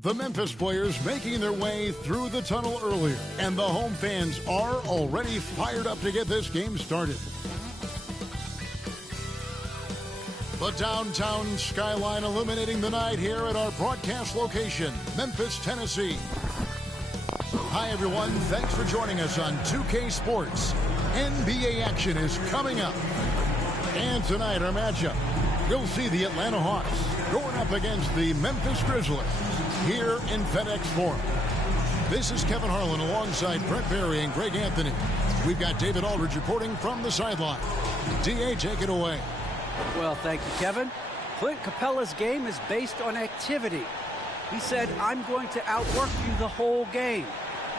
The Memphis players making their way through the tunnel earlier, and the home fans are already fired up to get this game started. The downtown skyline illuminating the night here at our broadcast location, Memphis, Tennessee. Hi, everyone. Thanks for joining us on 2K Sports. NBA action is coming up. And tonight, our matchup, we'll see the Atlanta Hawks going up against the Memphis Grizzlies here in FedEx Forum. This is Kevin Harlan alongside Brent Berry and Greg Anthony. We've got David Aldridge reporting from the sideline. D.A., take it away. Well, thank you, Kevin. Clint Capella's game is based on activity. He said, I'm going to outwork you the whole game.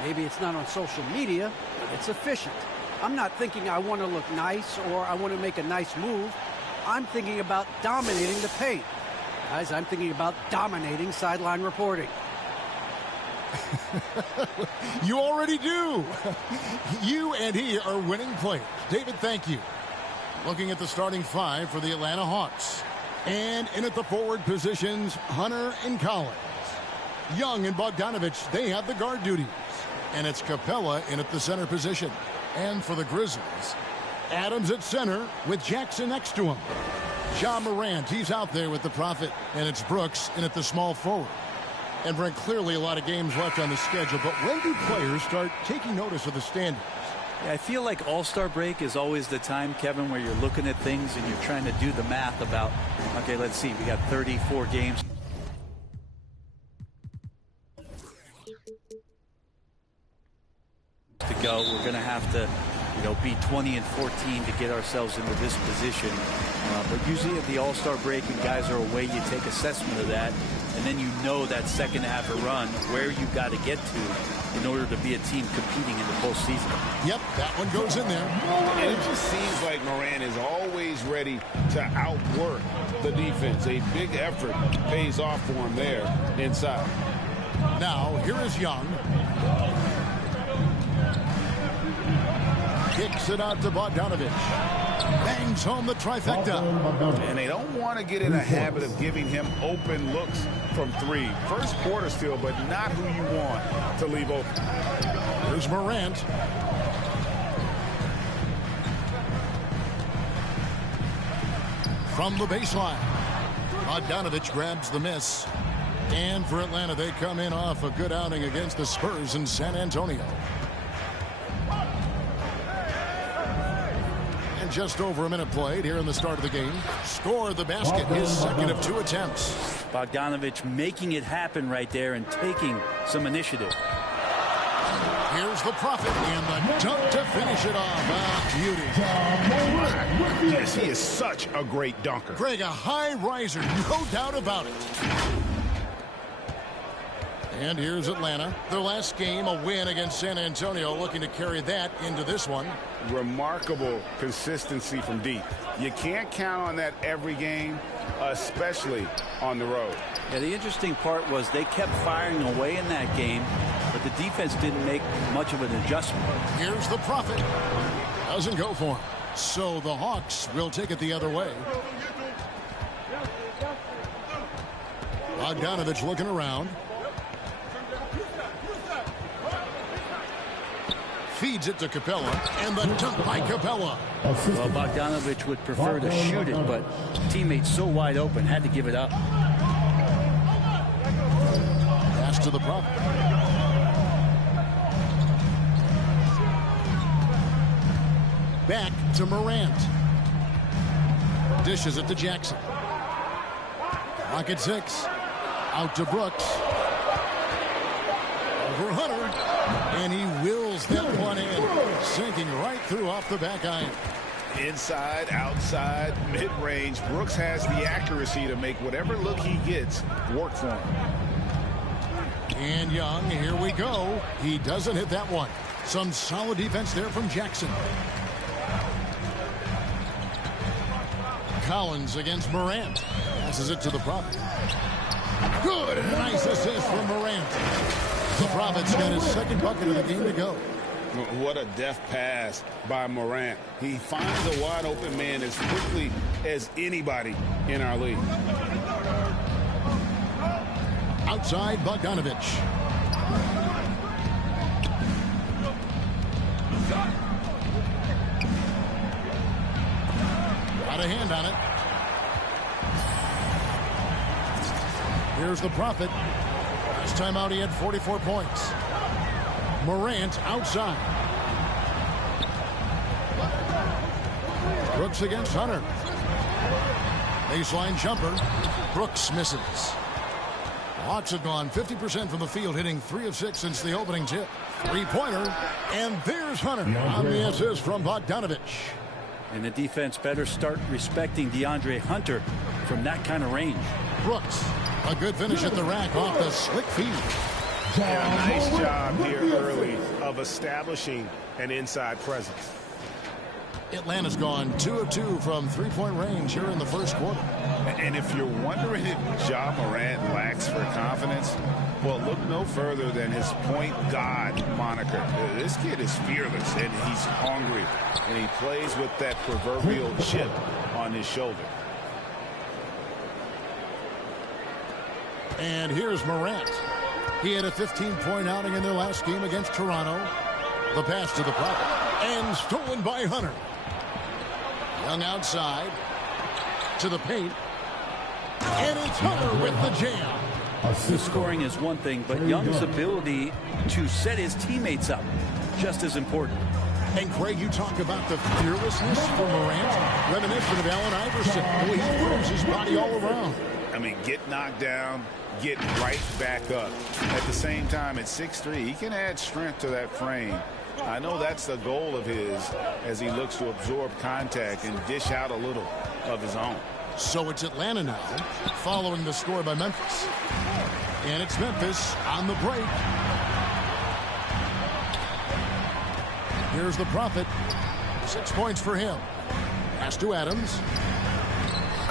Maybe it's not on social media, but it's efficient. I'm not thinking I want to look nice or I want to make a nice move. I'm thinking about dominating the paint. Guys, I'm thinking about dominating sideline reporting. You already do. You and he are winning players. David, thank you. Looking at the starting five for the Atlanta Hawks. And in at the forward positions, Hunter and Collins. Young and Bogdanovich, they have the guard duties. And it's Capella in at the center position. And for the Grizzlies, Adams at center with Jackson next to him. Ja Morant, he's out there with the Prophet. And it's Brooks in at the small forward. And Brent, clearly a lot of games left on the schedule. But when do players start taking notice of the standings? Yeah, I feel like All-Star break is always the time, Kevin, where you're looking at things and you're trying to do the math about, okay, let's see, we got 34 games. To go, we're going to have to, be 20 and 14 to get ourselves into this position. But usually at the All-Star break and guys are away, you take assessment of that, and then that second half of run where you got to get to in order to be a team competing in the postseason. Yep, that one goes in there. And it just seems like Morant is always ready to outwork the defense. A big effort pays off for him there inside. Now, here is Young. Kicks it out to Bogdanovich. Bangs home the trifecta. And they don't want to get in a habit of giving him open looks from three. First quarter still, but not who you want to leave open. Here's Morant. From the baseline. Bogdanovich grabs the miss. And for Atlanta, they come in off a good outing against the Spurs in San Antonio. Just over a minute played here in the start of the game. Scored the basket, his second of 2 attempts. Bogdanovich making it happen right there and taking some initiative. Here's the Prophet and the dunk to finish it off. Beauty. Yes, he is such a great dunker. Greg, a high riser, no doubt about it. And here's Atlanta. Their last game, a win against San Antonio, looking to carry that into this one. Remarkable consistency from deep. You can't count on that every game, especially on the road. Yeah, the interesting part was they kept firing away in that game, but the defense didn't make much of an adjustment. Here's the Prophet. Doesn't go for him. So the Hawks will take it the other way. Bogdanovich looking around. Feeds it to Capella, and the dunk by Capella. Well, Bogdanovich would prefer to shoot it, but teammates so wide open, had to give it up. Pass to the Prophet. Back to Morant. Dishes it to Jackson. Rocket 6. Out to Brooks. Over Hunter. And he wills that one in, sinking right through off the back iron. Inside, outside, mid-range, Brooks has the accuracy to make whatever look he gets work for him. And Young, here we go. He doesn't hit that one. Some solid defense there from Jackson. Collins against Morant. Passes it to the Prophet. Good. Nice assist from Morant. The Prophet's got his second bucket of the game to go. What a deft pass by Morant. He finds a wide open man as quickly as anybody in our league. Out outside Bogdanovich. Got a hand on it. Here's the Prophet. Last time out, he had 44 points. Morant outside. Brooks against Hunter. Baseline jumper. Brooks misses. Hawks have gone 50% from the field, hitting 3 of 6 since the opening tip. Three-pointer. And there's Hunter on the assist from Bogdanovich. And the defense better start respecting DeAndre Hunter from that kind of range. Brooks. A good finish at the rack off the slick feed. Yeah, nice job here early of establishing an inside presence. Atlanta's gone 2 of 2 from three-point range here in the first quarter. And if you're wondering if Ja Morant lacks for confidence, well, look no further than his point guard moniker. This kid is fearless, and he's hungry, and he plays with that proverbial chip on his shoulder. And here's Morant. He had a 15-point outing in their last game against Toronto. The pass to the Prophet. And stolen by Hunter. Young outside. To the paint. And it's Hunter with the jam. The scoring is one thing, but Young's ability to set his teammates up, just as important. And Craig, you talk about the fearlessness for Morant, reminiscent of Allen Iverson. The way he moves his body all around. I mean, get knocked down, get right back up. At the same time, at 6'3", he can add strength to that frame. I know that's the goal of his as he looks to absorb contact and dish out a little of his own. So it's Atlanta now, following the score by Memphis. And it's Memphis on the break. Here's the Prophet. 6 points for him. Pass to Adams.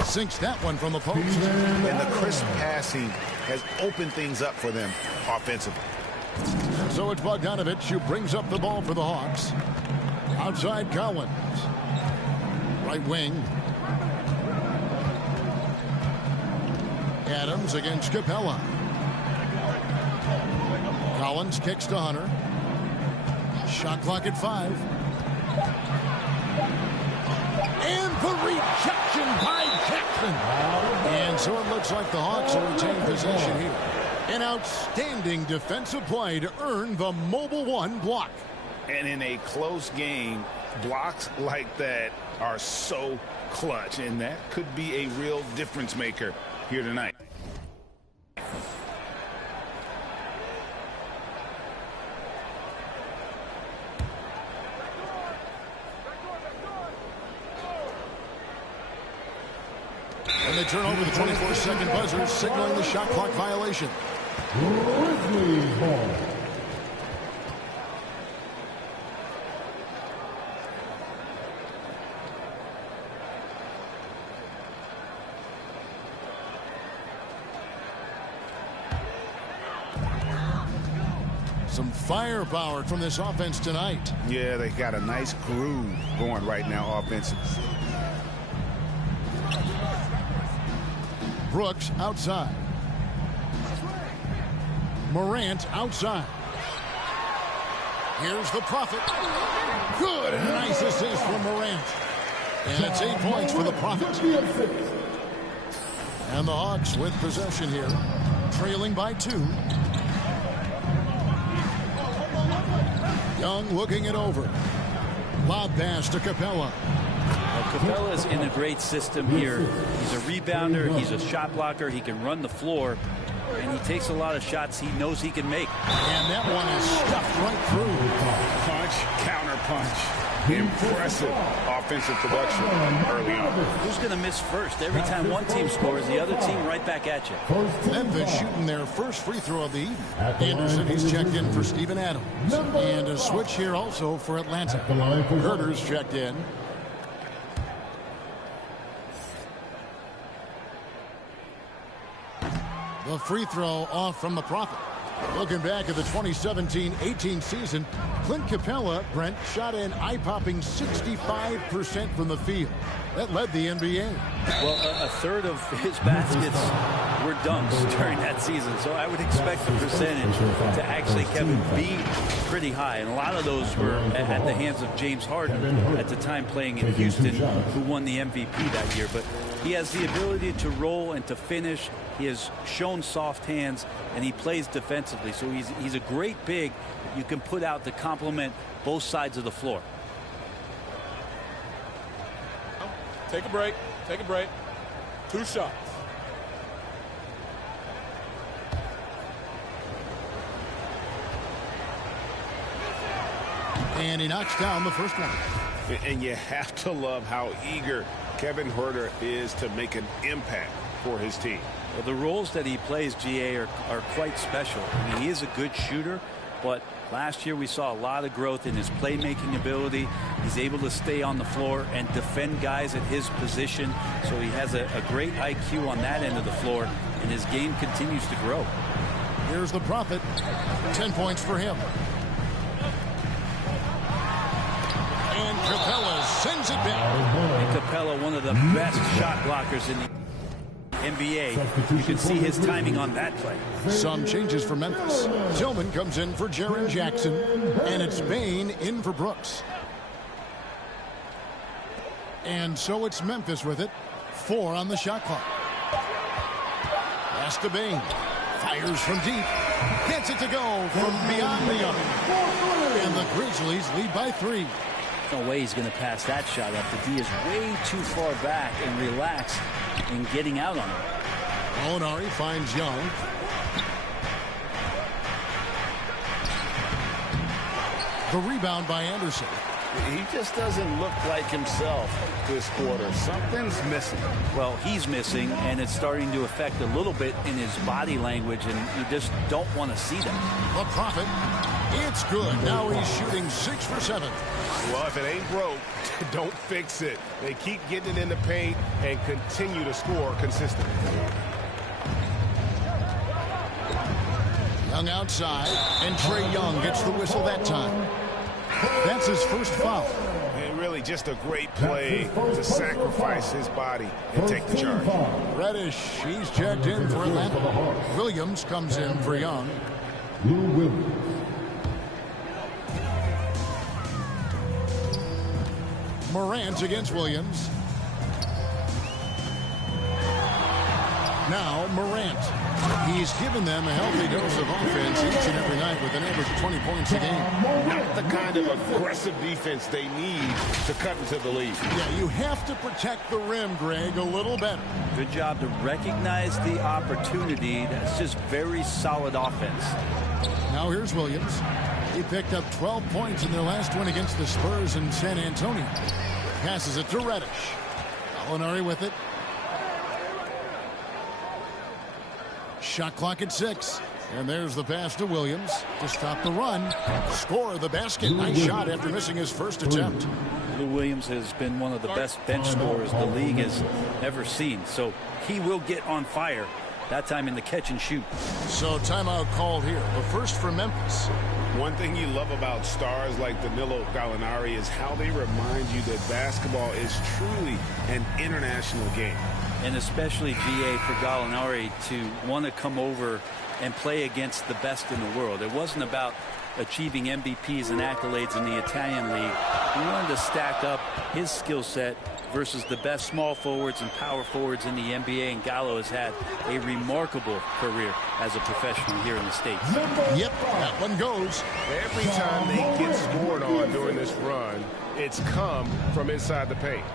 Sinks that one from the post. And the crisp passing has opened things up for them offensively. So it's Bogdanovich who brings up the ball for the Hawks. Outside Collins. Right wing. Adams against Capella. Collins kicks to Hunter. Shot clock at 5. And the rejection by Jackson. And so it looks like the Hawks will retain possession here. An outstanding defensive play to earn the mobile 1 block. And in a close game, blocks like that are so clutch, and that could be a real difference maker here tonight. And they turn over the 24-second buzzer, signaling the shot clock violation. Some firepower from this offense tonight. Yeah, they got a nice groove going right now offensively. Brooks outside. Morant outside. Here's the Prophet. Good. Nice assist from Morant. And it's 8 points for the Prophet. And the Hawks with possession here. Trailing by 2. Young looking it over. Lob pass to Capella. Capella's in a great system here. He's a rebounder. He's a shot blocker. He can run the floor. And he takes a lot of shots he knows he can make. And that one is stuffed right through. Punch, counter punch. Impressive offensive production early on. Who's going to miss first? Every time one team scores, the other team right back at you. Memphis shooting their first free throw of the evening. Anderson, he's checked in for Steven Adams. And a switch here also for Atlanta. Herter's checked in. The free throw off from the Prophet. Looking back at the 2017-18 season, Clint Capella, Brent, shot an eye-popping 65% from the field. That led the NBA. Well, a third of his baskets were dunks during that season, so I would expect the percentage to actually, Kevin, be pretty high. And a lot of those were at the hands of James Harden at the time playing in Houston, who won the MVP that year. But he has the ability to roll and to finish. He has shown soft hands, and he plays defensively. So he's a great big that you can put out to complement both sides of the floor. Take a break. Take a break. 2 shots. And he knocks down the first one. And you have to love how eager Kevin Huerter is to make an impact for his team. Well, the roles that he plays, GA, are quite special. I mean, he is a good shooter, but last year we saw a lot of growth in his playmaking ability. He's able to stay on the floor and defend guys at his position. So he has a great IQ on that end of the floor, and his game continues to grow. Here's the Prophet. 10 points for him. And Capella sends it back. And Capella, one of the best shot blockers in the NBA. You can see his timing on that play. Some changes for Memphis. Tillman comes in for Jaren Jackson, and it's Bain in for Brooks. And so it's Memphis with it. 4 on the shot clock. Pass to Bain. Fires from deep. Gets it to go from beyond the arc. And the Grizzlies lead by 3. No way he's going to pass that shot up. The D is way too far back and relaxed in getting out on him. Molinari finds Young. The rebound by Anderson. He just doesn't look like himself this quarter. Something's missing. Well, he's missing, and it's starting to affect a little bit in his body language, and you just don't want to see that. The Prophet. It's good. Now he's shooting 6 for 7. Well, if it ain't broke, don't fix it. They keep getting it in the paint and continue to score consistently. Young outside, and Trae Young gets the whistle that time. That's his first foul. And really just a great play to sacrifice his body and take the charge. Reddish, he's checked in for Atlanta. Williams comes in for Young. Morant against Williams. Now Morant. He's given them a healthy dose of offense each and every night with an average of 20 points a game. Not the kind of aggressive defense they need to cut into the lead. Yeah, you have to protect the rim, Greg, a little better. Good job to recognize the opportunity. That's just very solid offense. Now here's Williams. He picked up 12 points in their last win against the Spurs in San Antonio. Passes it to Reddish. Molinari with it. Shot clock at 6. And there's the pass to Williams to stop the run. Score the basket. Nice shot after missing his first attempt. Lou Williams has been one of the best bench scorers the league has ever seen. So he will get on fire, that time in the catch and shoot. So timeout called here. The first for Memphis. One thing you love about stars like Danilo Gallinari is how they remind you that basketball is truly an international game. And especially, GA, for Gallinari to want to come over and play against the best in the world. It wasn't about achieving MVPs and accolades in the Italian league. He wanted to stack up his skill set versus the best small forwards and power forwards in the NBA, and Gallo has had a remarkable career as a professional here in the States. Yep, that one goes. Every time they get scored on during this run, it's come from inside the paint.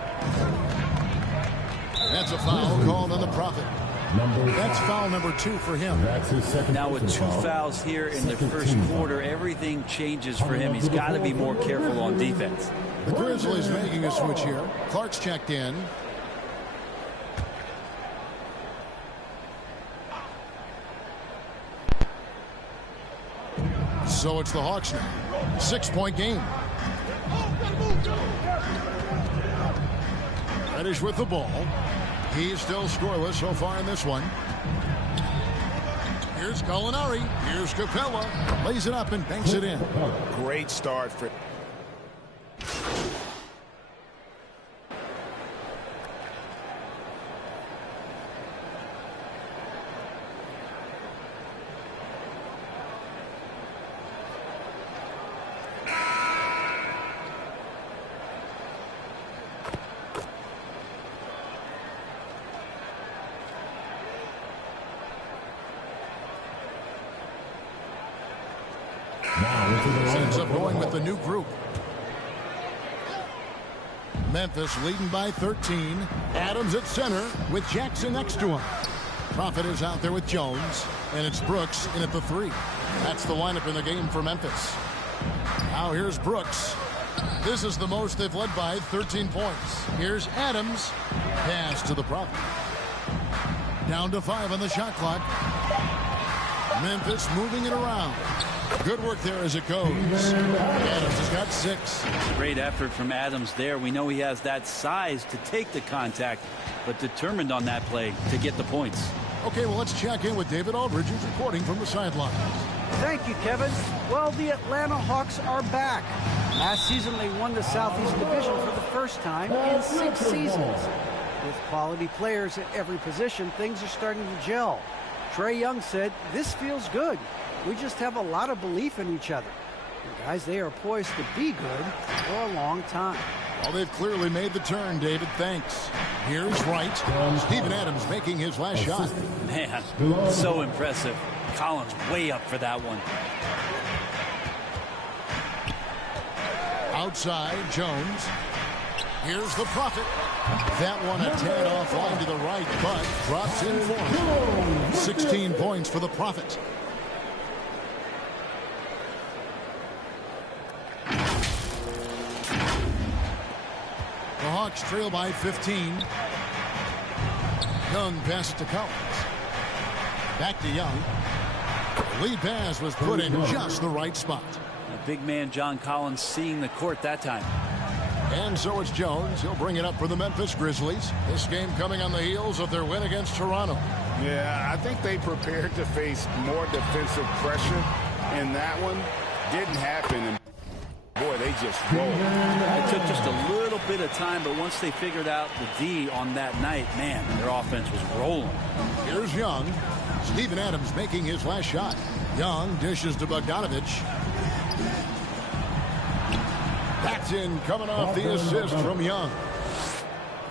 That's a foul called on the Prophet. That's foul number 2 for him. Now with 2 fouls here in the first quarter, everything changes for him. He's got to be more careful on defense. The Grizzlies making a switch here. Clark's checked in. So it's the Hawks now. 6-point game. Reddish with the ball. He's still scoreless so far in this one. Here's Gallinari. Here's Capella. Lays it up and banks it in. Great start for... Ends up going with the new group. Memphis leading by 13. Adams at center with Jackson next to him. Prophet is out there with Jones, and it's Brooks in at the 3. That's the lineup in the game for Memphis. Now here's Brooks. This is the most they've led by, 13 points. Here's Adams. Pass to the Prophet. Down to 5 on the shot clock. Memphis moving it around. Good work there as it goes. Adams has got 6. Great effort from Adams there. We know he has that size to take the contact, but determined on that play to get the points. Okay, well, let's check in with David Aldridge, who's reporting from the sideline. Thank you, Kevin. Well, the Atlanta Hawks are back. Last season, they won the Southeast Division for the first time in 6 seasons. With quality players at every position, things are starting to gel. Trae Young said, "This feels good. We just have a lot of belief in each other." And guys, they are poised to be good for a long time. Well, they've clearly made the turn, David. Thanks. Here's Wright. Steven Adams making his last shot. Man, so impressive. Collins way up for that one. Outside, Jones. Here's the Prophet. That one a tad offline to the right, but drops in for him. 16 points for the Prophet. The Hawks trail by 15. Young passes to Collins. Back to Young. Lead pass was put in just the right spot. A big man John Collins seeing the court that time. And so it's Jones. He'll bring it up for the Memphis Grizzlies. This game coming on the heels of their win against Toronto. Yeah, I think they prepared to face more defensive pressure, and that one didn't happen. And boy, they just rolled. It took just a little bit of time, but once they figured out the D on that night, man, their offense was rolling. Here's Young. Steven Adams making his last shot. Young dishes to Bogdanovich. That's in, coming off the assist from Young.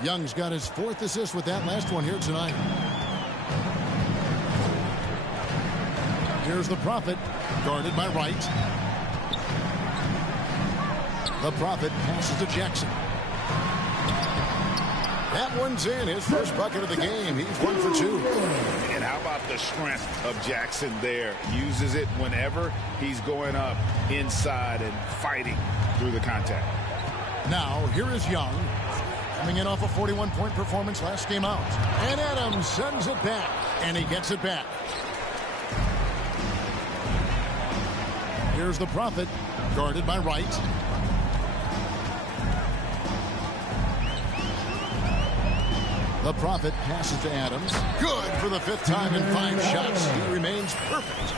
Young's got his 4th assist with that last one here tonight. Here's the Prophet, guarded by Wright. The Prophet passes to Jackson. That one's in, his first bucket of the game. He's 1 for 2. And how about the strength of Jackson there? Uses it whenever he's going up inside and fighting through the contact. Now, here is Young, coming in off a 41-point performance last game out. And Adams sends it back, and he gets it back. Here's the Prophet, guarded by Wright. The Prophet passes to Adams. Good for the 5th time in 5 shots. He remains perfect.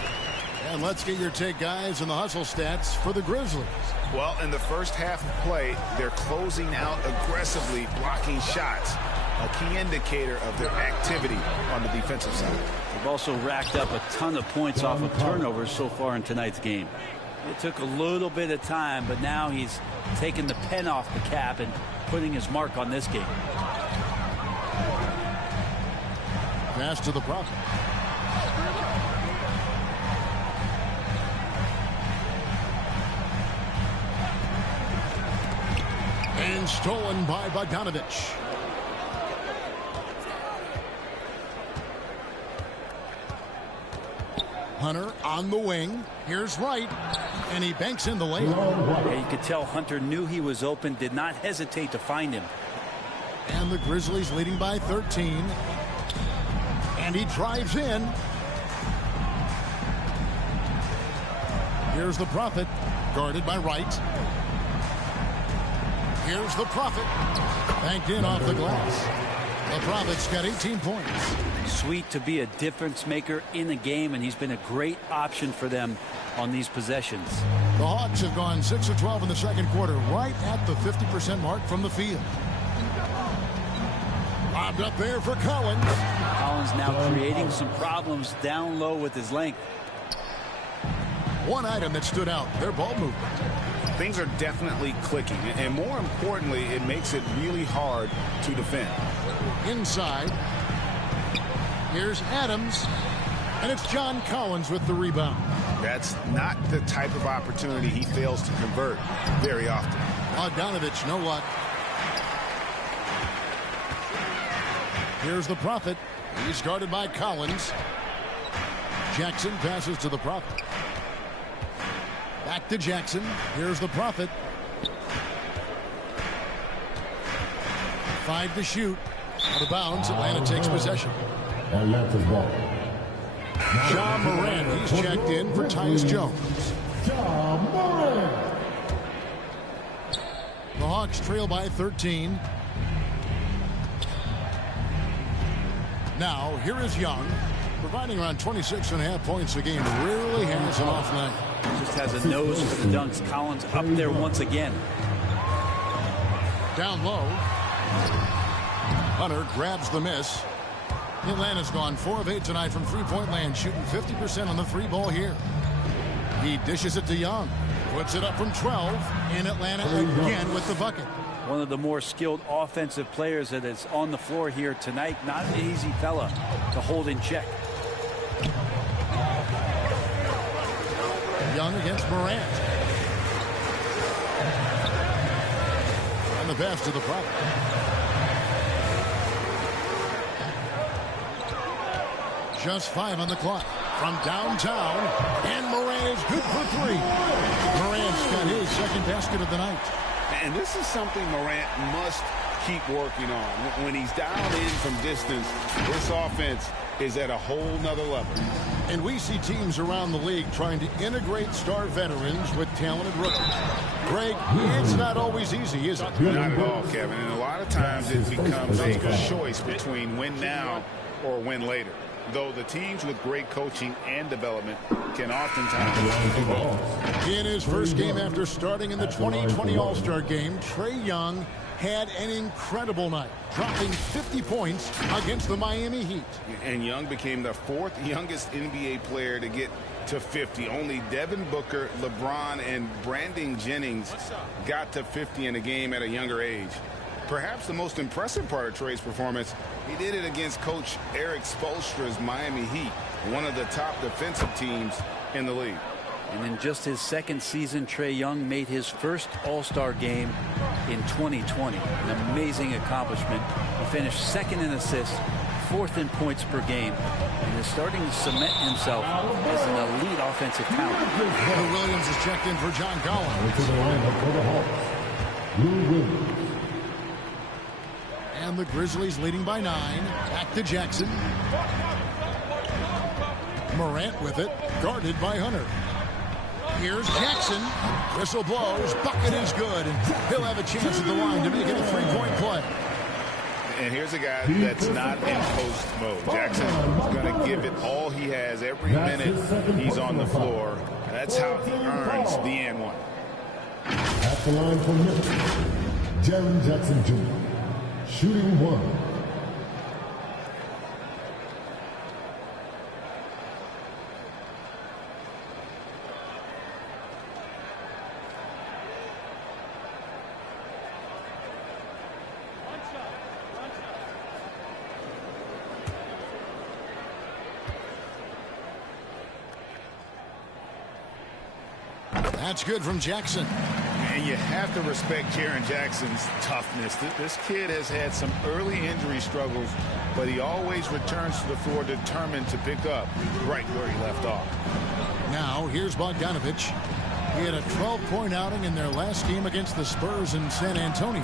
And let's get your take, guys, on the hustle stats for the Grizzlies. Well, in the first half of play, they're closing out aggressively, blocking shots. A key indicator of their activity on the defensive side. They've also racked up a ton of points off of turnovers so far in tonight's game. It took a little bit of time, but now he's taking the pen off the cap and putting his mark on this game. Pass to the Prophet. And stolen by Bogdanovich. Hunter on the wing. Here's Wright. And he banks in the layup. Yeah, you could tell Hunter knew he was open, did not hesitate to find him. And the Grizzlies leading by 13. And he drives in. Here's the Prophet, guarded by Wright. Here's the Prophet, banked in off the glass. The Prophet's got 18 points. Sweet to be a difference maker in a game, and he's been a great option for them on these possessions. The Hawks have gone 6 of 12 in the second quarter, right at the 50% mark from the field. Lobbed up there for Collins. Collins now creating some problems down low with his length. One item that stood out, their ball movement. Things are definitely clicking, and more importantly, it makes it really hard to defend. Inside. Here's Adams, and it's John Collins with the rebound. That's not the type of opportunity he fails to convert very often. Bogdanovich, no luck. Here's the Prophet. He's guarded by Collins. Jackson passes to the Prophet. Back to Jackson. Here's the Prophet. 5 to shoot. Out of bounds. Atlanta takes possession. Atlanta's ball. Ja Morant. He's checked in for Tyus Jones. Ja Morant. The Hawks trail by 13. Now, here is Young, providing around 26.5 points a game. Rarely has an off night. Just has a nose for the dunks. Collins up there once again. Down low. Hunter grabs the miss. Atlanta's gone 4 of 8 tonight from three-point land, shooting 50% on the three ball here. He dishes it to Young. Puts it up from 12. And Atlanta again with the bucket. One of the more skilled offensive players that is on the floor here tonight. Not an easy fella to hold in check. Young against Morant. And the pass to the Prophet. Just 5 on the clock. From downtown. And Morant is good for 3. Morant's got his second basket of the night. And this is something Morant must keep working on. When he's dialed in from distance, this offense is at a whole nother level. And we see teams around the league trying to integrate star veterans with talented rookies. Greg, it's not always easy, is it? Not at all, Kevin. And a lot of times it becomes a choice between win now or win later. Though the teams with great coaching and development can oftentimes do both. In his first game after starting in the 2020 All-Star game, Trae Young had an incredible night, dropping 50 points against the Miami Heat. And Young became the 4th youngest NBA player to get to 50. Only Devin Booker, LeBron, and Brandon Jennings got to 50 in a game at a younger age. Perhaps the most impressive part of Trae's performance, he did it against Coach Eric Spoelstra's Miami Heat, one of the top defensive teams in the league. And in just his second season, Trae Young made his first All-Star game in 2020. An amazing accomplishment. He finished 2nd in assists, 4th in points per game, and is starting to cement himself as an elite offensive talent. Lou Williams is checked in for John Collins. To the lineup for the Hawks. Lou Williams. And the Grizzlies leading by 9. Back to Jackson. Morant with it, guarded by Hunter. Here's Jackson. Whistle blows. Bucket is good. And he'll have a chance at the line to make it a 3-point play. And here's a guy that's not in post mode. Jackson is going to give it all he has every minute he's on the floor. That's how he earns the and one. At the line for Memphis, Jaren Jackson Jr. Shooting 1. That's good from Jackson. And you have to respect Jaren Jackson's toughness. This kid has had some early injury struggles, but he always returns to the floor determined to pick up right where he left off. Now, here's Bogdanovich. He had a 12-point outing in their last game against the Spurs in San Antonio.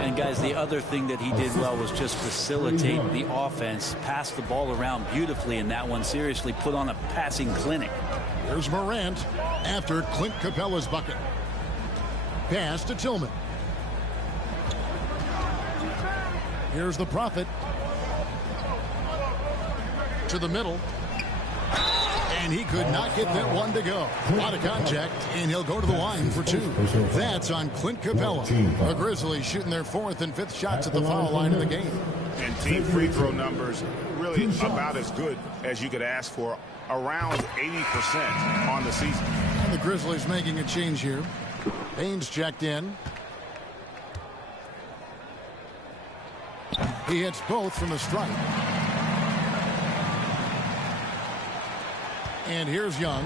And, guys, the other thing that he did well was just facilitate the offense, pass the ball around beautifully in that one, seriously put on a passing clinic. Here's Morant after Clint Capella's bucket. Pass to Tillman. Here's the Prophet. To the middle. And he could not get that one to go. A lot of contact, and he'll go to the line for 2. That's on Clint Capella. The Grizzlies shooting their 4th and 5th shots at the foul line of the game. And team free throw numbers really about as good as you could ask for. Around 80% on the season. And the Grizzlies making a change here. Baines checked in. He hits both from the stripe. And here's Young.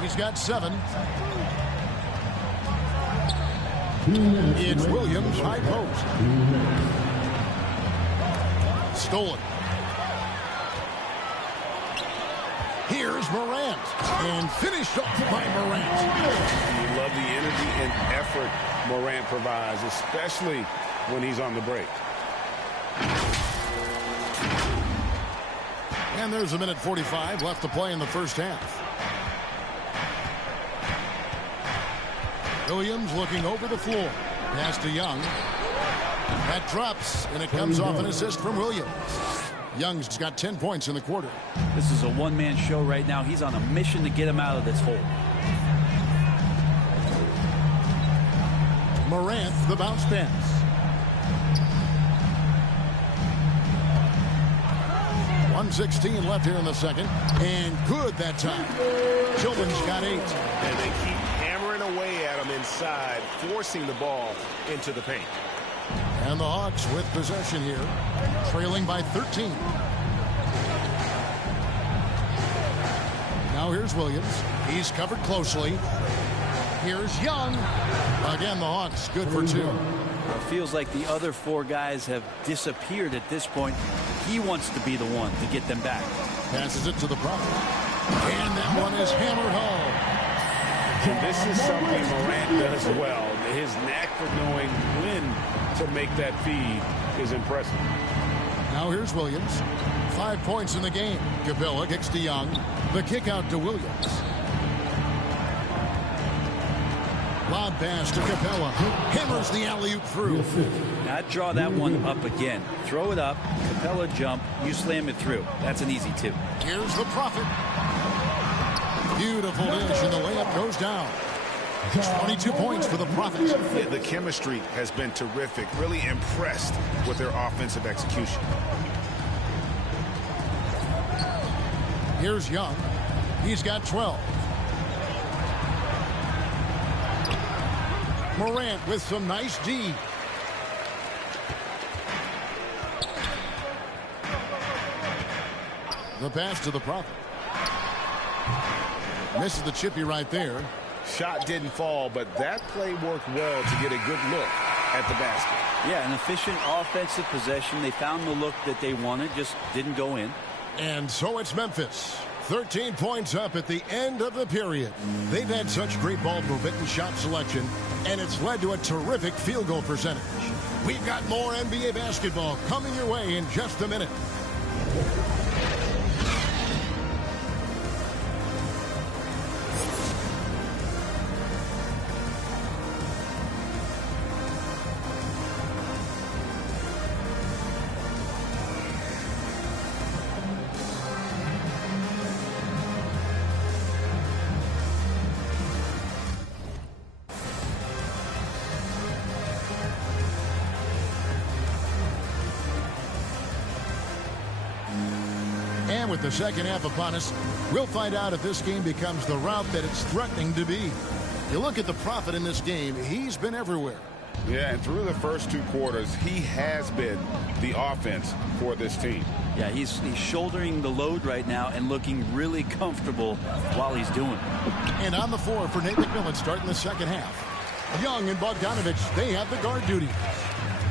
He's got 7. It's Williams, high post. Stolen. Here's Morant. And finished off by Morant. You love the energy and effort Morant provides, especially when he's on the break. And there's a minute 45 left to play in the first half. Williams looking over the floor. Pass to Young. That drops, and it comes off an assist from Williams. Young's got 10 points in the quarter. This is a one-man show right now. He's on a mission to get him out of this hole. Morant, the bounce pass. .116 left here in the second. And good that time. Children's got 8. And they keep hammering away at him inside, forcing the ball into the paint. And the Hawks with possession here, trailing by 13. Now here's Williams. He's covered closely. Here's Young. Again, the Hawks good for 2. It feels like the other 4 guys have disappeared at this point. He wants to be the one to get them back. Passes it to the Prophet. And that one is hammered home. And this is something Morant does well. His knack for knowing when to make that feed is impressive. Now here's Williams. 5 points in the game. Capella kicks to Young. The kick out to Williams. Lob pass to Capella. Hammers the alley-oop through. Not draw that one up again. Throw it up. Capella jump. You slam it through. That's an easy 2. Here's the Prophet. Beautiful dish, and the layup goes down. 22 points for the Prophet. Yeah, the chemistry has been terrific. Really impressed with their offensive execution. Here's Young. He's got 12. Morant with some nice D. The pass to the Prophet. Misses the chippy right there. Shot didn't fall, but that play worked well to get a good look at the basket. Yeah, an efficient offensive possession. They found the look that they wanted, just didn't go in. And so it's Memphis. 13 points up at the end of the period. They've had such great ball movement and shot selection, and it's led to a terrific field goal percentage. We've got more NBA basketball coming your way in just a minute. And with the second half upon us, we'll find out if this game becomes the route that it's threatening to be. You look at the Prophet in this game, he's been everywhere. Yeah, and through the first 2 quarters, he has been the offense for this team. Yeah, he's shouldering the load right now and looking really comfortable while he's doing it. And on the floor for Nate McMillan starting the second half. Young and Bogdanovich, they have the guard duties.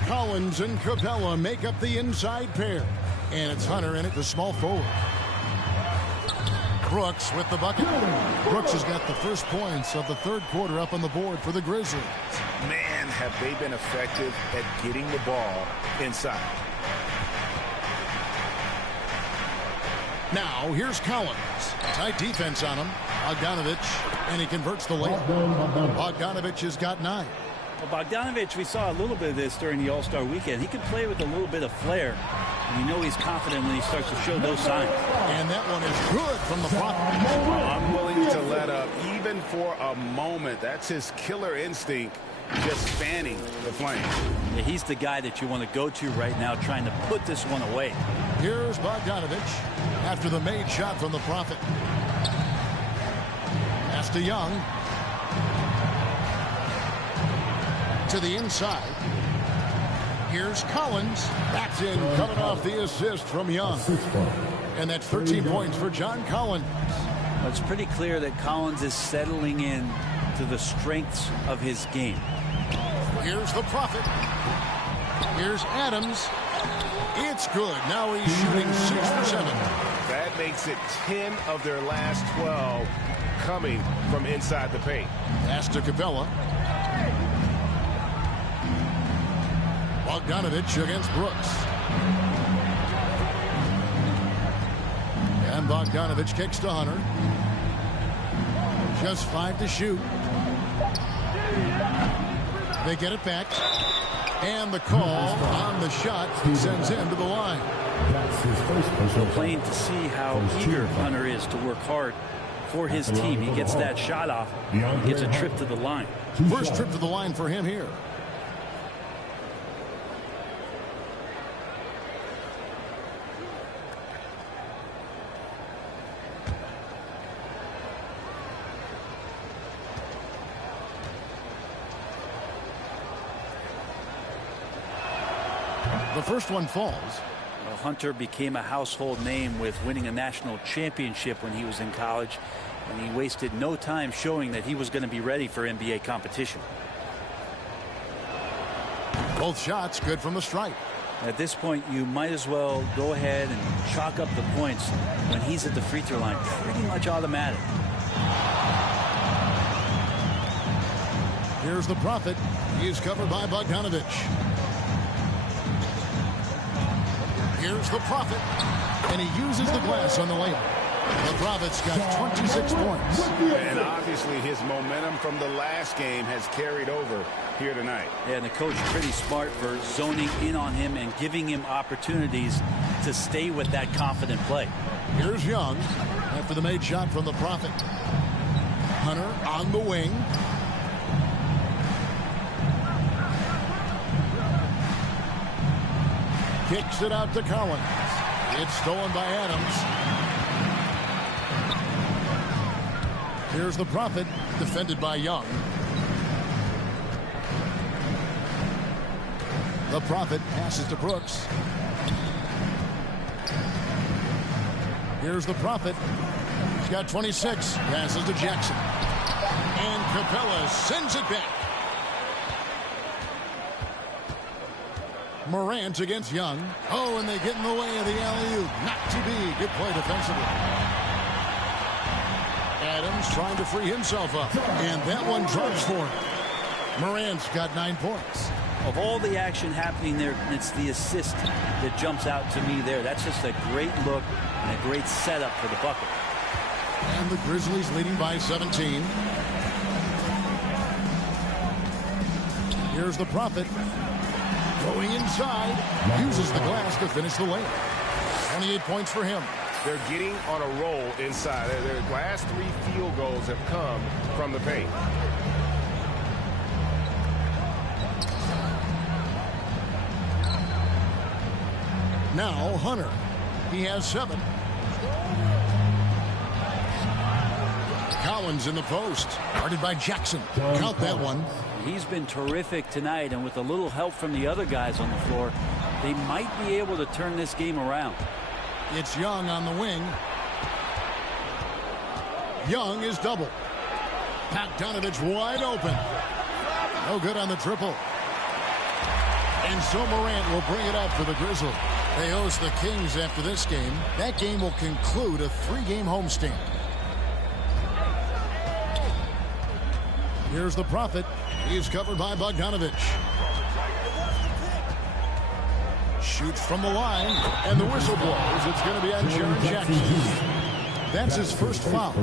Collins and Capella make up the inside pair. And it's Hunter in at the small forward. Brooks with the bucket. Brooks has got the first points of the third quarter up on the board for the Grizzlies. Man, have they been effective at getting the ball inside. Now, here's Collins. Tight defense on him. Bogdanovich, and he converts the layup. Bogdanovich has got 9. Well, Bogdanovich, we saw a little bit of this during the All-Star weekend. He can play with a little bit of flair. And you know he's confident when he starts to show those signs. And that one is good from the front. Unwilling to let up even for a moment. That's his killer instinct, just fanning the flame. Yeah, he's the guy that you want to go to right now, trying to put this one away. Here's Bogdanovich after the made shot from the Prophet. Pass to Young. To the inside. Here's Collins. That's in, coming off the assist from Young. And that's 13 points for John Collins. Well, it's pretty clear that Collins is settling in to the strengths of his game. Here's the Prophet. Here's Adams. It's good. Now he's shooting 6 for 7. That makes it 10 of their last 12 coming from inside the paint. Pass to Capella. Bogdanovich against Brooks. And Bogdanovich kicks to Hunter. Just 5 to shoot. They get it back. And the call on the shot sends him to the line. So plain to see how eager Hunter is to work hard for his team. He gets that shot off. He gets a trip to the line. First trip to the line for him here. The first one falls. Well, Hunter became a household name with winning a national championship when he was in college, and he wasted no time showing that he was going to be ready for NBA competition. Both shots good from the stripe. At this point, you might as well go ahead and chalk up the points when he's at the free throw line. Pretty much automatic. Here's the Prophet. He's covered by Bogdanovich. Here's the Prophet, and he uses the glass on the layup. The Prophet's got 26 points. And obviously his momentum from the last game has carried over here tonight. Yeah, and the coach pretty smart for zoning in on him and giving him opportunities to stay with that confident play. Here's Young after the made shot from the Prophet. Hunter on the wing. Kicks it out to Collins. It's stolen by Adams. Here's the Prophet, defended by Young. The Prophet passes to Brooks. Here's the Prophet. He's got 26. Passes to Jackson. And Capella sends it back. Morant against Young. Oh, and they get in the way of the alley-oop. Not to be. Good play defensively. Adams trying to free himself up. And that one drops for him. Morant's got 9 points. Of all the action happening there, it's the assist that jumps out to me there. That's just a great look and a great setup for the bucket. And the Grizzlies leading by 17. Here's the Prophet. Going inside, uses the glass to finish the layup. 28 points for him. They're getting on a roll inside. Their last 3 field goals have come from the paint. Now Hunter. He has 7. Collins in the post. Guarded by Jackson. Count that one. He's been terrific tonight, and with a little help from the other guys on the floor, they might be able to turn this game around. It's Young on the wing. Young is double. Bogdanovich wide open. No good on the triple. And so Morant will bring it up for the Grizzlies. They host the Kings after this game. That game will conclude a 3-game homestand. Here's the Prophet. He's covered by Bogdanovich. Shoots from the line, and the whistle blows. It's going to be on Jaren Jackson. That's his first foul.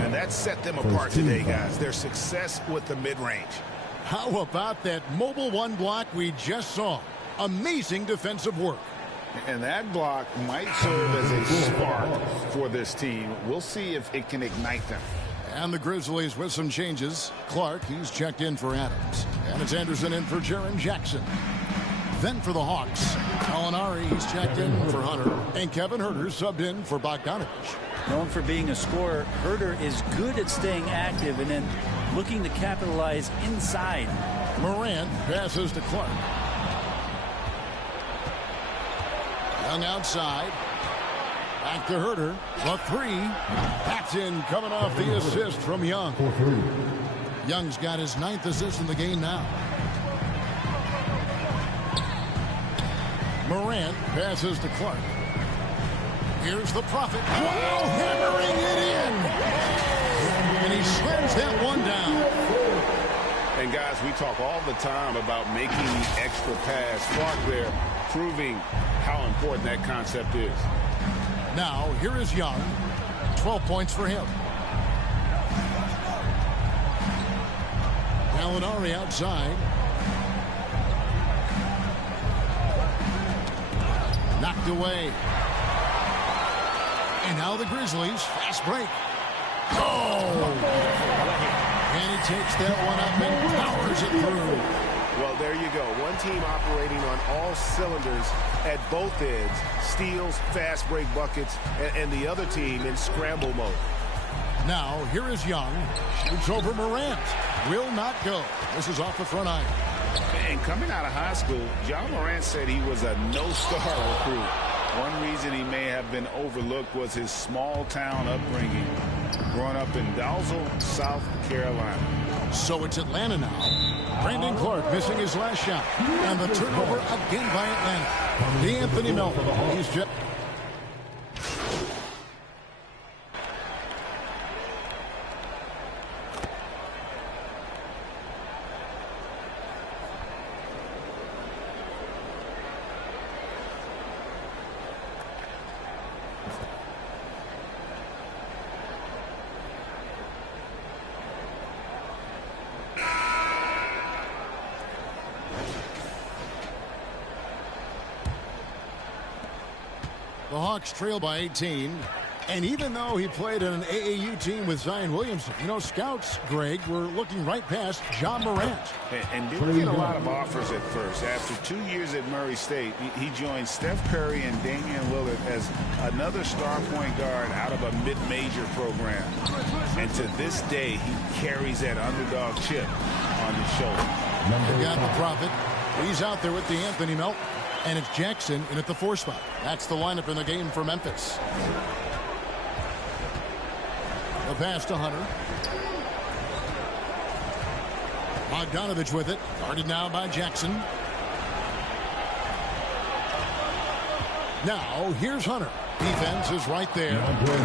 And that set them apart today, guys. Their success with the mid-range. How about that mobile one block we just saw? Amazing defensive work. And that block might serve as a spark for this team. We'll see if it can ignite them. And the Grizzlies with some changes. Clark, he's checked in for Adams. And it's Anderson in for Jaren Jackson. Then for the Hawks, Gallinari, he's checked in for Hunter. And Kevin Huerter subbed in for Bogdanovich. Known for being a scorer, Huerter is good at staying active and then looking to capitalize inside. Morant passes to Clark. Young outside. Back to Huerter. The three. That's in, coming off the assist from Young. Young's got his 9th assist in the game now. Morant passes to Clark. Here's the Prophet. Wow, hammering it in. And he slams that one down. And guys, we talk all the time about making the extra pass. Clark there proving how important that concept is. Now, here is Young. 12 points for him. Gallinari outside. Knocked away. And now the Grizzlies. Fast break. Oh! And he takes that one up and powers it through. Well, there you go. One team operating on all cylinders at both ends. Steals, fast break buckets, and the other team in scramble mode. Now, here is Young. Shoots over Morant. Will not go. This is off the front iron. And coming out of high school, John Morant said he was a no-star recruit. One reason he may have been overlooked was his small-town upbringing, growing up in Dalzell, South Carolina. So it's Atlanta now. Brandon Clark missing his last shot. And the turnover again by Atlanta. D'Anthony Melton. He's just... The Hawks trail by 18. And even though he played on an AAU team with Zion Williamson, you know, scouts, Greg, were looking right past John Morant. And didn't get a lot of offers at first. After 2 years at Murray State, he joined Steph Curry and Damian Lillard as another star point guard out of a mid-major program. And to this day, he carries that underdog chip on his shoulder. They got the Prophet. He's out there with D'Anthony Melton. And it's Jackson in at the 4 spot. That's the lineup in the game for Memphis. The pass to Hunter. Bogdanovich with it. Guarded now by Jackson. Now, here's Hunter. Defense is right there.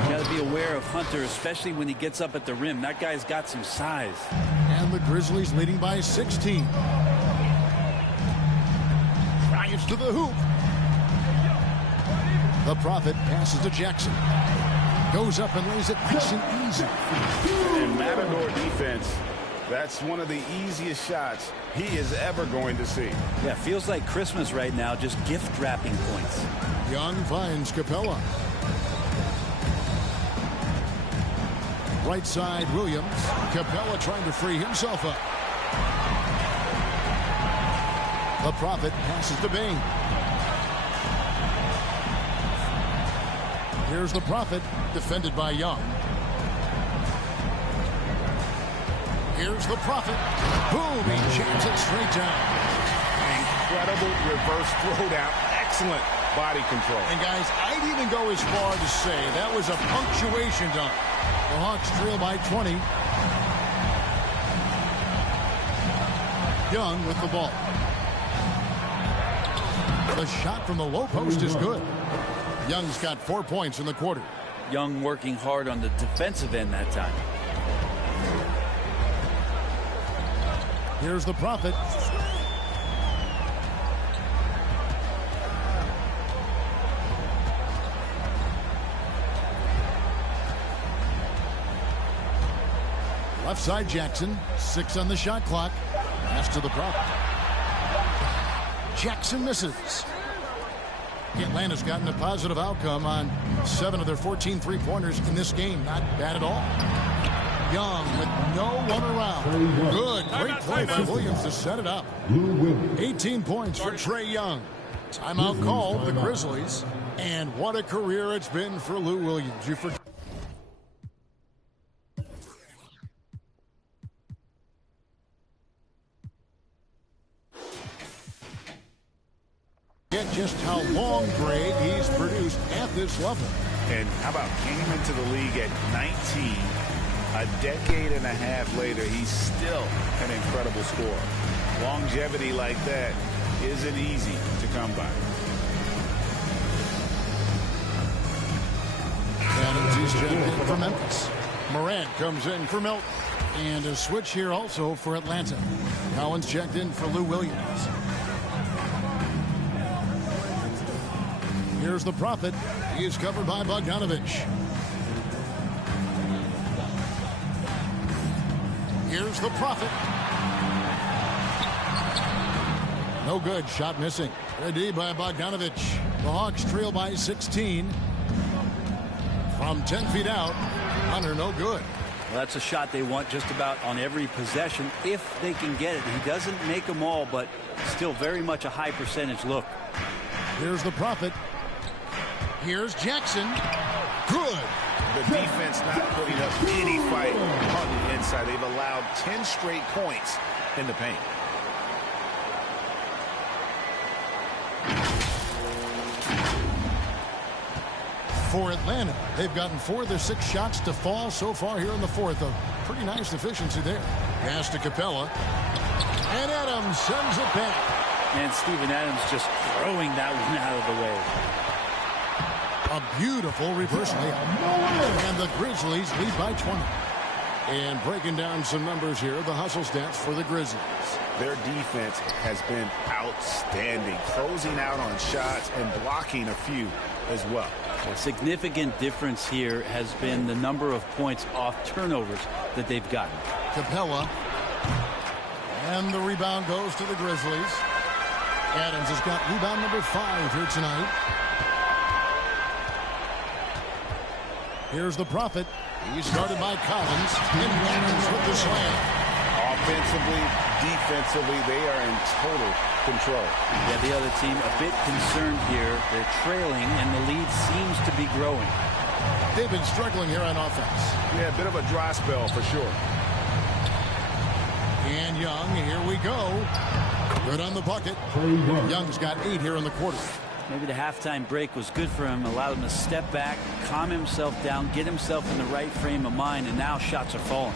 Got to be aware of Hunter, especially when he gets up at the rim. That guy's got some size. And the Grizzlies leading by 16. Bryant's to the hoop. The Prophet passes to Jackson. Goes up and lays it nice and easy. And Matador defense, that's one of the easiest shots he is ever going to see. Yeah, feels like Christmas right now, just gift wrapping points. Young finds Capella. Right side, Williams. Capella trying to free himself up. The Prophet passes to Bing. Here's the Prophet, defended by Young. Here's the Prophet. Boom, he jams it straight down. Incredible reverse throwdown. Excellent body control. And guys, I'd even go as far to say that was a punctuation dunk. The Hawks trail by 20. Young with the ball. The shot from the low post is good. Young's got 4 points in the quarter. Young working hard on the defensive end that time. Here's the Prophet. Left side Jackson. 6 on the shot clock. Pass to the Prophet. Jackson misses. Atlanta's gotten a positive outcome on 7 of their 14 three-pointers in this game. Not bad at all. Young with no one around. Good. Great play by Williams to set it up. 18 points for Trae Young. Timeout called, the Grizzlies. And what a career it's been for Lou Williams. You forget just how long, Greg, he's produced at this level. And how about came into the league at 19, a decade and a half later, he's still an incredible scorer. Longevity like that isn't easy to come by. Adams, he's checked in for Memphis. Morant comes in for Milton. And a switch here also for Atlanta. Collins checked in for Lou Williams. Here's the Prophet. He is covered by Bogdanovich. Here's the Prophet. No good. Shot missing. Ready by Bogdanovich. The Hawks trail by 16. From 10 feet out. Hunter, no good. Well, that's a shot they want just about on every possession if they can get it. He doesn't make them all, but still very much a high percentage look. Here's the Prophet. Here's Jackson. Good. The defense not putting up any fight on the inside. They've allowed 10 straight points in the paint. For Atlanta, they've gotten 4 of their 6 shots to fall so far here in the fourth. A pretty nice efficiency there. Pass to Capella. And Adams sends it back. And Steven Adams just throwing that one out of the way. A beautiful reverse layup. And the Grizzlies lead by 20. And breaking down some numbers here, the hustle stats for the Grizzlies. Their defense has been outstanding, closing out on shots and blocking a few as well. A significant difference here has been the number of points off turnovers that they've gotten. Capella. And the rebound goes to the Grizzlies. Adams has got rebound number 5 here tonight. Here's the Prophet. He's started by Collins. And Adams with the slam. Offensively, defensively, they are in total control. Yeah, the other team a bit concerned here. They're trailing, and the lead seems to be growing. They've been struggling here on offense. Yeah, a bit of a dry spell for sure. And Young, here we go. Good on the bucket. Young's got 8 here in the quarter. Maybe the halftime break was good for him, allowed him to step back, calm himself down, get himself in the right frame of mind, and now shots are falling.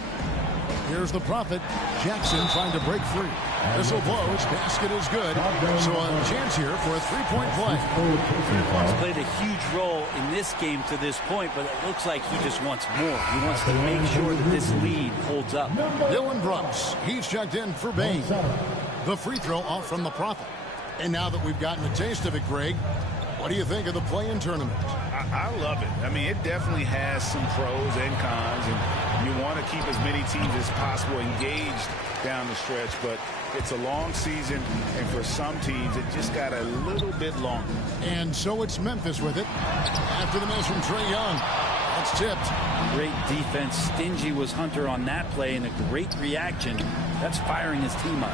Here's the Prophet. Jackson trying to break free. Whistle blows. Basket is good. So a chance here for a three-point play. He's played a huge role in this game to this point, but it looks like he just wants more. He wants to make sure that this lead holds up. Dylan Brooks. He's checked in for Bain. The free throw off from the Prophet. And now that we've gotten a taste of it, Greg, what do you think of the play-in tournament? I love it. I mean, it definitely has some pros and cons, and you want to keep as many teams as possible engaged down the stretch, but it's a long season, and for some teams, it just got a little bit longer. And so it's Memphis with it. After the miss from Trae Young. That's tipped. Great defense. Stingy was Hunter on that play, and a great reaction. That's firing his team up.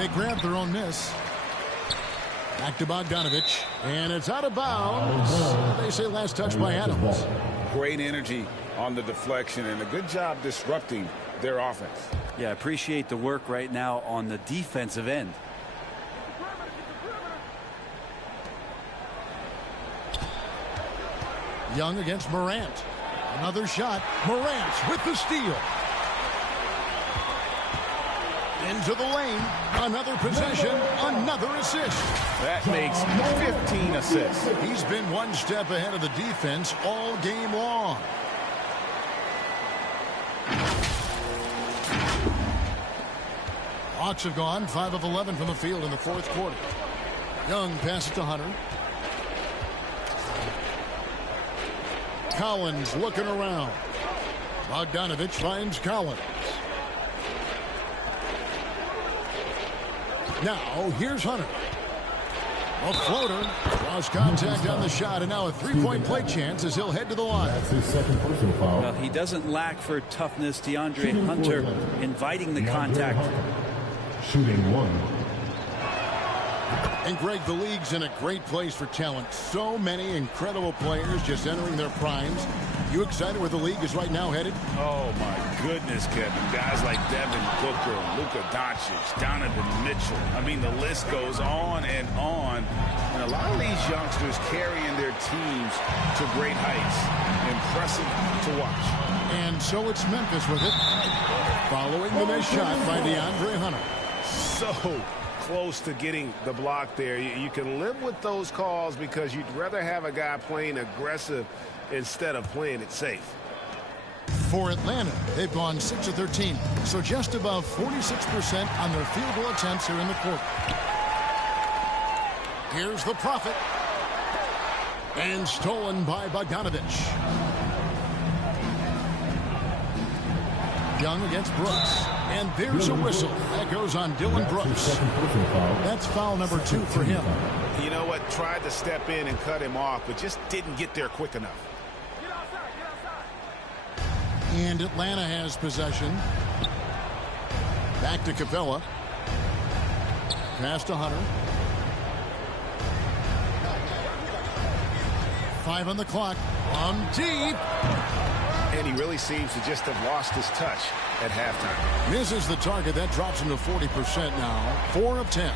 They grabbed their own miss. Back to Bogdanovich. And it's out of bounds. They say last touch by Adams. Great energy on the deflection and a good job disrupting their offense. Yeah, I appreciate the work right now on the defensive end. Young against Morant. Another shot. Morant with the steal. Into the lane. Another possession. Another assist. That makes 15 assists. He's been one step ahead of the defense all game long. Hawks have gone 5 of 11 from the field in the fourth quarter. Young passes to Hunter. Collins looking around. Bogdanovich finds Collins. Now, here's Hunter. A floater. Lost contact on the shot, and now a three-point play chance as he'll head to the line. That's his second personal foul. Well, he doesn't lack for toughness. DeAndre Hunter inviting the contact. Shooting 1. And Greg, the league's in a great place for talent. So many incredible players just entering their primes. You excited where the league is right now headed? Oh, my goodness, Kevin. Guys like Devin Booker, Luka Doncic, Donovan Mitchell. I mean, the list goes on and on. And a lot of these youngsters carrying their teams to great heights. Impressive to watch. And so it's Memphis with it. Following the missed shot by DeAndre Hunter. So close to getting the block there. You can live with those calls because you'd rather have a guy playing aggressive instead of playing it safe. For Atlanta, they've gone 6 of 13, so just above 46% on their field goal attempts here in the quarter. Here's the Prophet. And stolen by Bogdanovich. Young against Brooks. And there's a whistle. That goes on Dylan Brooks. That's foul number 2 for him. You know what? Tried to step in and cut him off, but just didn't get there quick enough. And Atlanta has possession. Back to Capella. Pass to Hunter. 5 on the clock. On deep. And he really seems to just have lost his touch at halftime. Misses the target. That drops him to 40% now. 4 of 10.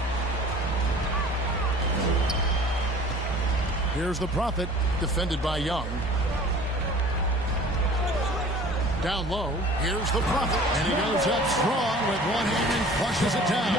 Here's the Prophet, defended by Young. Down low, here's the Prophet, and he goes up strong with one hand and flushes it down.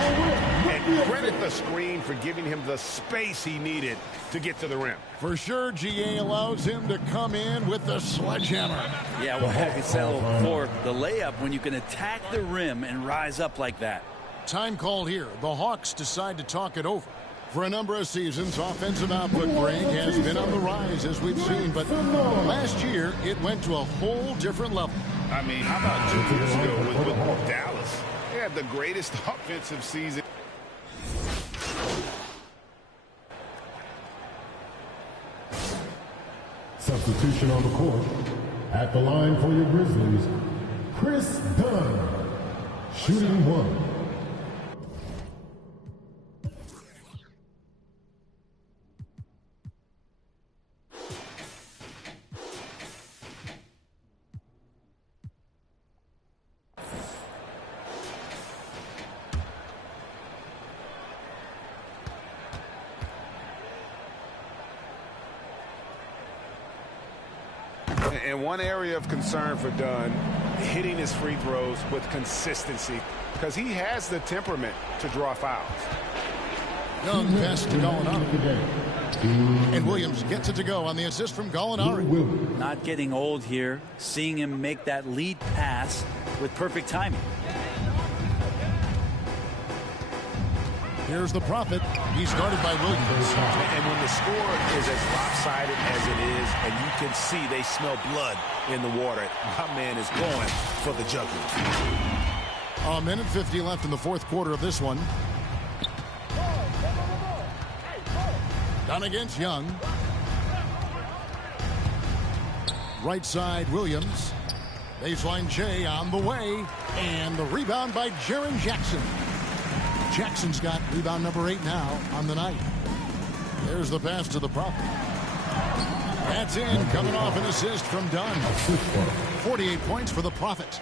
And credit the screen for giving him the space he needed to get to the rim. For sure, GA allows him to come in with the sledgehammer. Yeah, well, I can settle for the layup when you can attack the rim and rise up like that. Time called here. The Hawks decide to talk it over. For a number of seasons, offensive output, Greg, has been on the rise, as we've seen. But last year, it went to a whole different level. I mean, how about 2 years ago with Dallas? They had the greatest offensive season. Substitution on the court. At the line for your Grizzlies, Chris Dunn. Shooting 1. And one area of concern for Dunn, hitting his free throws with consistency, because he has the temperament to draw fouls. Young pass to Gallinari. And Williams gets it to go on the assist from Gallinari. Not getting old here, seeing him make that lead pass with perfect timing. Here's the Prophet. He's guarded by Williams. And when the score is as lopsided as it is, and you can see they smell blood in the water, my man is going for the jugular. A minute 50 left in the fourth quarter of this one. Down against Young. Right side, Williams. Baseline Jay on the way. And the rebound by Jaren Jackson. Jackson's got rebound number 8 now on the night. There's the pass to the Prophet. That's in, coming off an assist from Dunn. 48 points for the Prophet.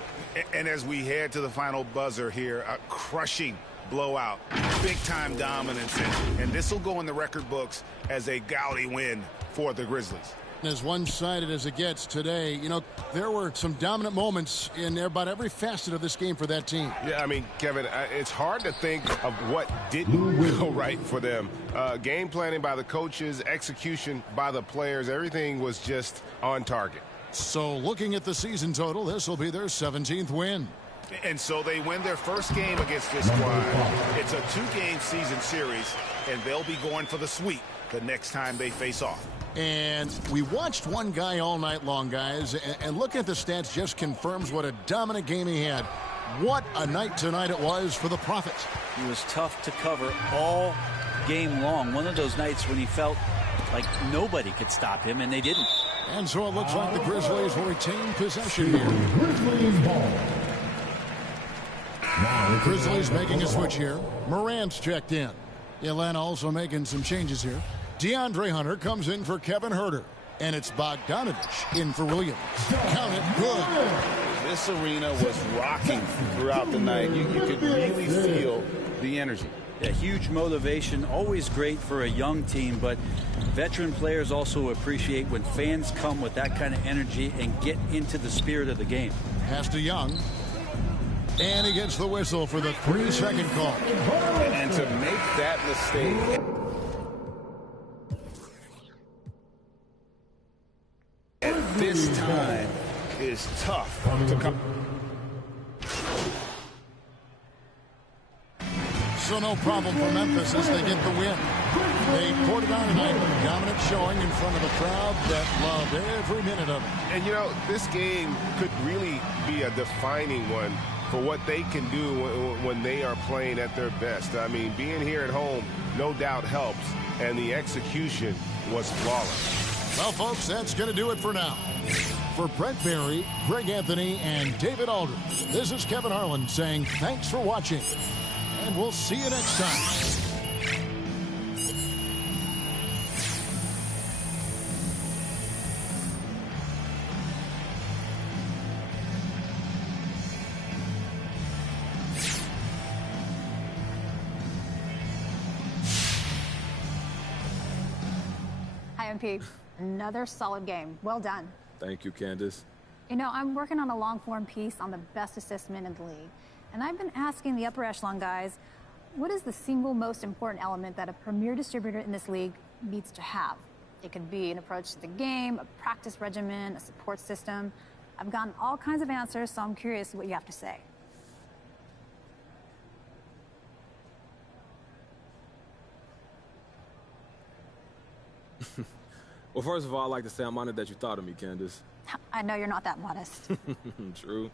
And as we head to the final buzzer here, a crushing blowout, big-time dominance, and this will go in the record books as a gaudy win for the Grizzlies. As one-sided as it gets today, you know, there were some dominant moments in about every facet of this game for that team. Yeah, I mean, Kevin, it's hard to think of what didn't go right for them. Game planning by the coaches, execution by the players, everything was just on target. So looking at the season total, this will be their 17th win. And so they win their first game against this squad. It's a 2-game season series, and they'll be going for the sweep the next time they face off. And we watched one guy all night long, guys, and looking at the stats just confirms what a dominant game he had. What a night tonight it was for the Prophet. He was tough to cover all game long. One of those nights when he felt like nobody could stop him, and they didn't. And so it looks like the Grizzlies will retain possession here. Grizzlies ball. The Grizzlies making a switch here. Morant's checked in. Atlanta also making some changes here. DeAndre Hunter comes in for Kevin Huerter. And it's Bogdanovich in for Williams. Count it, good. This arena was rocking throughout the night. You could really feel the energy. Yeah, huge motivation, always great for a young team, but veteran players also appreciate when fans come with that kind of energy and get into the spirit of the game. Pass to Young. And he gets the whistle for the 3-second call. And to make that mistake. At this time is tough to come. So no problem for Memphis as they get the win. They poured it on tonight, dominant showing in front of a crowd that loved every minute of it. And, you know, this game could really be a defining one for what they can do when they are playing at their best. I mean, being here at home no doubt helps, and the execution was flawless. Well, folks, that's going to do it for now. For Brent Barry, Greg Anthony, and David Aldridge, this is Kevin Harlan saying thanks for watching, and we'll see you next time. Hi, MP. Another solid game. Well done. Thank you, Candace. You know, I'm working on a long-form piece on the best assist men in the league. And I've been asking the upper echelon guys, what is the single most important element that a premier distributor in this league needs to have? It could be an approach to the game, a practice regimen, a support system. I've gotten all kinds of answers, so I'm curious what you have to say. Well, first of all, I'd like to say I'm honored that you thought of me, Candace. I know you're not that modest. True.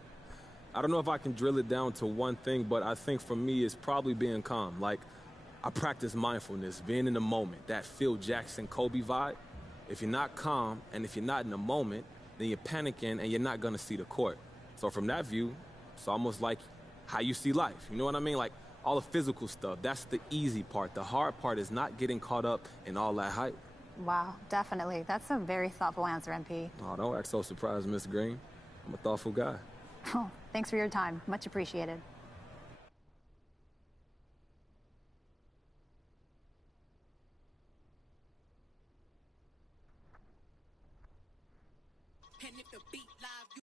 I don't know if I can drill it down to one thing, but I think for me it's probably being calm. Like, I practice mindfulness, being in the moment, that Phil Jackson, Kobe vibe. If you're not calm and if you're not in the moment, then you're panicking and you're not going to see the court. So from that view, it's almost like how you see life. You know what I mean? Like, all the physical stuff, that's the easy part. The hard part is not getting caught up in all that hype. Wow, definitely. That's a very thoughtful answer, MP. Oh, don't act so surprised, Miss Green. I'm a thoughtful guy. Oh, thanks for your time. Much appreciated. And if the beat live, you